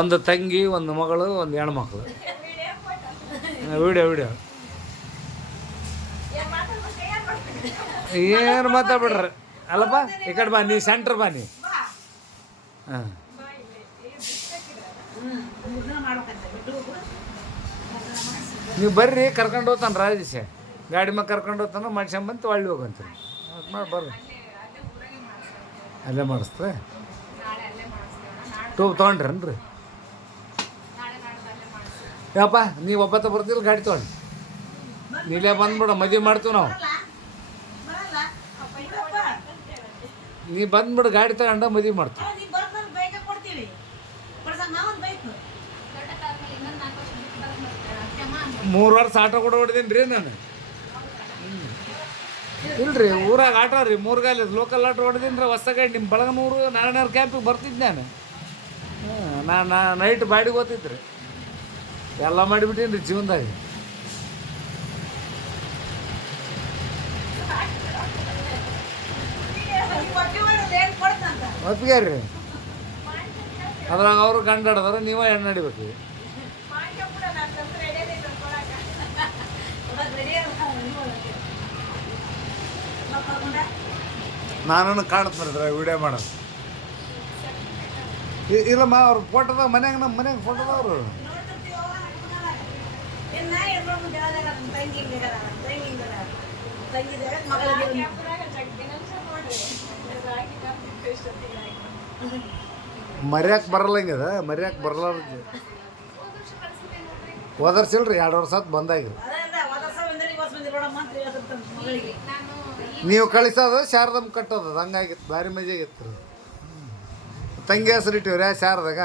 ಒಂದು ತಂಗಿ, ಒಂದು ಮಗಳು, ಒಂದು ಹೆಣ್ಮಕ್ಳು. ವಿಡಿಯೋ ಏನು ಮಾತಾಡ್ಬಿಡ್ರಿ. ಅಲ್ಲಪ್ಪ ಈ ಕಡೆ ಬಾ, ನೀ ಸೆಂಟ್ರ್ ಬಾ ನೀ. ಹಾಂ, ನೀವು ಬರ್ರಿ, ಕರ್ಕೊಂಡು ಹೋಗ್ತಾನೆ ರಾಜೇಶ. ಗಾಡಿ ಮ್ಯಾಗ ಕರ್ಕೊಂಡು ಹೋಗ್ತಾನೆ, ಮಾಡ್ಸ್ಕೊಂಬಂತು ಒಳ್ಳೆ ಹೋಗಂತೀರಿ. ಮಾಡಿ ಬರ್ರಿ, ಅಲ್ಲೇ ಮಾಡಿಸ್ತೆ. ಟೂಬ್ ತೊಗೊಂಡ್ರೇನ್ರಿ? ಯಪ್ಪ ನೀವು ಒಬ್ಬತ್ತ ಬರ್ತಿಲ್ಲ, ಗಾಡಿ ತೊಗೊಂಡು ನೀಲೇ ಬಂದ್ಬಿಡು, ಮದುವೆ ಮಾಡ್ತೀವಿ ನಾವು. ನೀ ಬಂದ್ಬಿಡು, ಗಾಡಿ ತಗೊಂಡ ಮದುವೆ ಮಾಡ್ತೀವಿ. 3 ವರ್ಷ ಆಟೋ ಕೂಡ ಹೊಡೆದೀನಿ ರೀ ನಾನು. ಇಲ್ರಿ, ಊರಾಗ ಆಟೋ ರೀ, 3 ಗಾಲಿ ಲೋಕಲ್ ಆಟೋ ಹೊಡೆದೀನಿ ರೀ. ಹೊಸ ಗಾಡಿ ನಿಮ್ಮ ಬಳಗನೂರು ನಾರಾಯಣವ್ರ ಕ್ಯಾಂಪಿಗೆ ಬರ್ತಿದ್ದೆ ನಾನು. ನಾನು ನೈಟ್ ಬಾಡಿಗೆ ಓದ್ತಿದ್ರಿ, ಎಲ್ಲ ಮಾಡಿಬಿಟ್ಟೀನಿ ರೀ ಜೀವನದಾಗ. ಒಪ್ಪಿಗೆ ರೀ, ಅದ್ರಾಗ ಅವರು ಗಂಡ ಹಿಡ್ದಾರ, ನೀವೇ ಹೆಣ್ಣು ನಡಿಬೇಕು. ನಾನು ಕಾಣುತ್ತೆ ವಿಡಿಯೋ ಮಾಡೋದು. ಇಲ್ಲಮ್ಮ ಅವ್ರ ಫೋಟೋದಾಗ ಮನ್ಯಾಗ, ನಮ್ಮ ಮನ್ಯಾಗ ಫೋಟೋದವ್ರು. ಮರ್ಯಾಕೆ ಬರಲ್ಲ, ಹಿಂಗದ ಮರ್ಯಾಕೆ ಬರಲ್ಲ. ಹೋದರ್ಸಿಲ್ರಿ, 2 ವರ್ಷ ಆತು ಬಂದಾಗಿರಿ. ನೀವು ಕಳಿಸೋದು ಶಾರದಮ್ಮ ಕಟ್ಟೋದು, ಹಂಗಾಗಿತ್ತು. ಭಾರಿ ಮಜಾಗಿತ್ತು ರೀ. ತಂಗಿ ಹೆಸರು ಇಟ್ಟಿವ್ರಿ ಶಾರದಾಗ.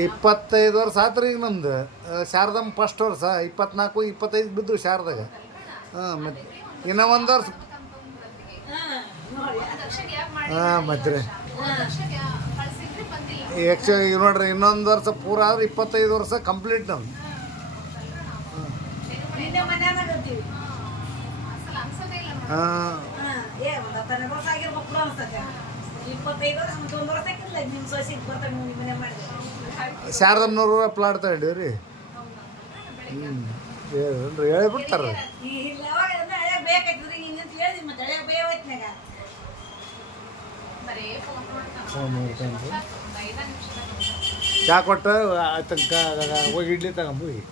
ಇಪ್ಪತ್ತೈದು ವರ್ಷ ಆತ್ರಿ ಈಗ ನಮ್ದು. ಶಾರದಮ್ಮ ಫಸ್ಟ್ ವರ್ಷ 24, 25 ಬಿದ್ದು ಶಾರದಾಗ. ಹಾಂ, ಮತ್ತೆ ಇನ್ನೂ 1 ವರ್ಷ. ಹಾಂ, ಮತ್ತೆ ರೀ ಆ್ಯಕ್ಚುಲಿ ನೋಡ್ರಿ, ಇನ್ನೊಂದು ವರ್ಷ ಪೂರ ಆದ್ರೆ 25 ವರ್ಷ ಕಂಪ್ಲೀಟ್ ನಮ್ದು. ಹಾಂ, ಶಾರದಮ್ಮನವ್ರು ಪ್ಲಾಟ್ ತಗೊಂಡಿವಿ ರೀ. ಹೇಳಿಬಿಡ್ತಾರೆ. ಚಾ ಕೊಟ್ಟು ಆತಂಕ ಹೋಗಿ ಇಡ್ಲಿ ತಗೊಂಬೋಗಿ.